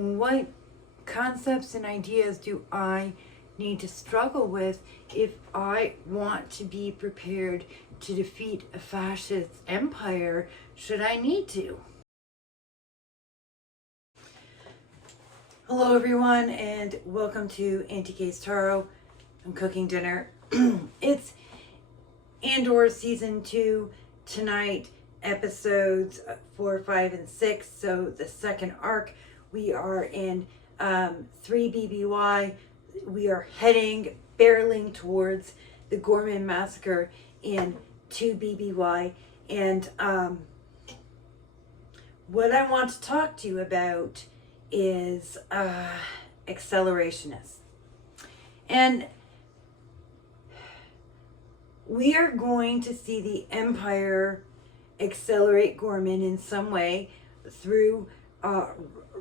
What concepts and ideas do I need to struggle with if I want to be prepared to defeat a fascist empire should I need to? Hello everyone and welcome to Auntie Kay's Taro. I'm cooking dinner. It's Andor season 2 tonight, episodes 4, 5, and 6. So the second arc. We are in 3 BBY. We are heading, barreling towards the Gorman massacre in 2 BBY. And what I want to talk to you about is accelerationists. And we are going to see the Empire accelerate Gorman in some way through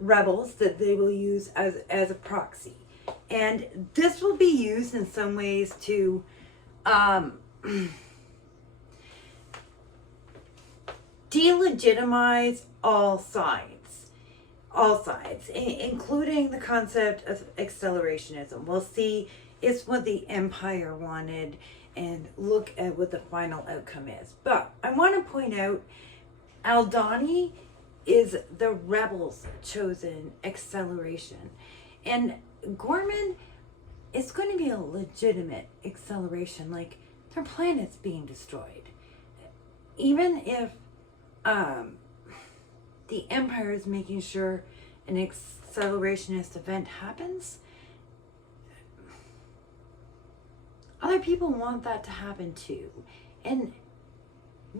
rebels that they will use as a proxy. And this will be used in some ways to delegitimize all sides, including the concept of accelerationism. We'll see it's what the Empire wanted and look at what the final outcome is. But I want to point out Aldhani is the rebels' chosen acceleration. And Gorman is going to be a legitimate acceleration, like their planet's being destroyed. Even if the Empire is making sure an accelerationist event happens, other people want that to happen too. And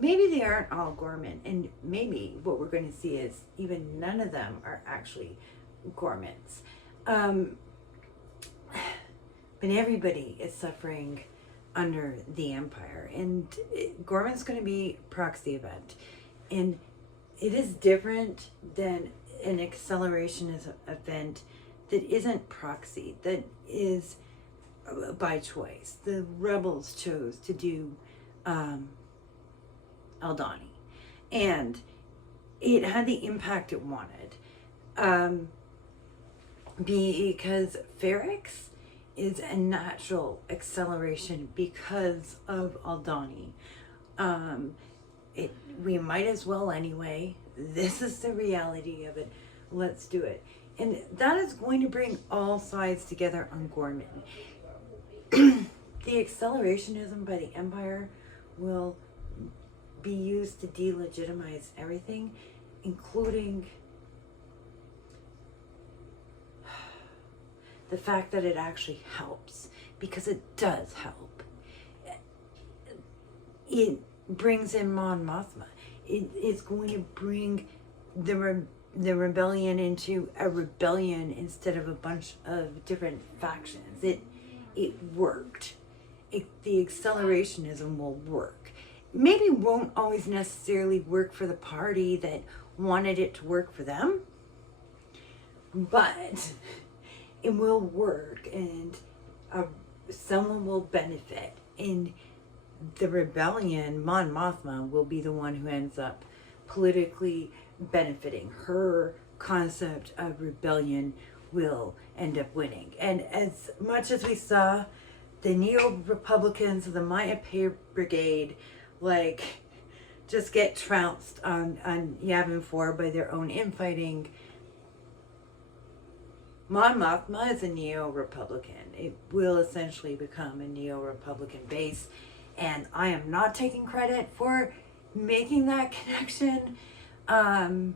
maybe they aren't all Gorman, and maybe what we're going to see is even none of them are actually Gormans. But everybody is suffering under the Empire, and Gorman's going to be a proxy event. And it is different than an accelerationist event that isn't proxy, that is by choice. The rebels chose to do Aldhani, and it had the impact it wanted, because Ferrix is a natural acceleration because of Aldhani. We might as well anyway. This is the reality of it. Let's do it. And that is going to bring all sides together on Gorman. The accelerationism by the Empire will be used to delegitimize everything, including the fact that it actually helps, because it does help. It brings in Mon Mothma. It's going to bring the rebellion into a rebellion instead of a bunch of different factions. It worked. The accelerationism will work. Maybe won't always necessarily work for the party that wanted it to work for them, but it will work, and someone will benefit. In the rebellion, Mon Mothma will be the one who ends up politically benefiting. Her concept of rebellion will end up winning. And as much as we saw the neo-Republicans of the Maya Pay Brigade just get trounced on Yavin 4 by their own infighting, Mon Mothma is a neo-Republican. It will essentially become a neo-Republican base, and I am not taking credit for making that connection, that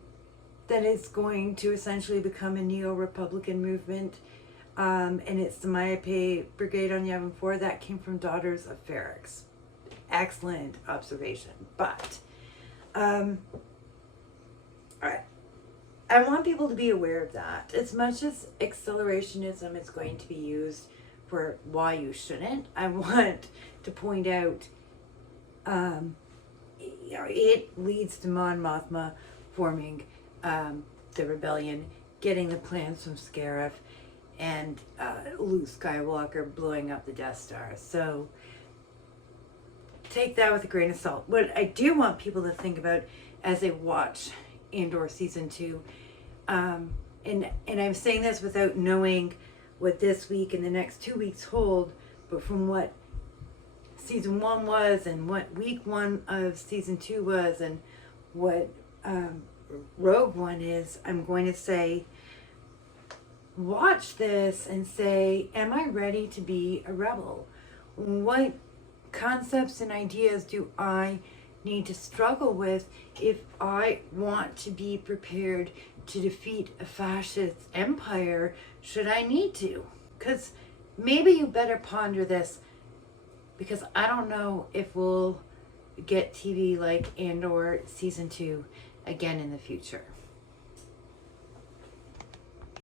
it's going to essentially become a neo-Republican movement, and it's the Maya Pay Brigade on Yavin 4. That came from Daughters of Ferrix. Excellent observation. But I want people to be aware of that. As much as accelerationism is going to be used for why you shouldn't, I want to point out it leads to Mon Mothma forming the rebellion, getting the plans from Scarif, and Luke Skywalker blowing up the Death Star. So take that with a grain of salt. What I do want people to think about as they watch Andor season 2, and I'm saying this without knowing what this week and the next 2 weeks hold, but from what season 1 was and what week 1 of season 2 was and what Rogue One is, I'm going to say, watch this and say, am I ready to be a rebel? What concepts and ideas do I need to struggle with if I want to be prepared to defeat a fascist empire, should I need to? Because maybe you better ponder this, because I don't know if we'll get TV like Andor season 2 again in the future.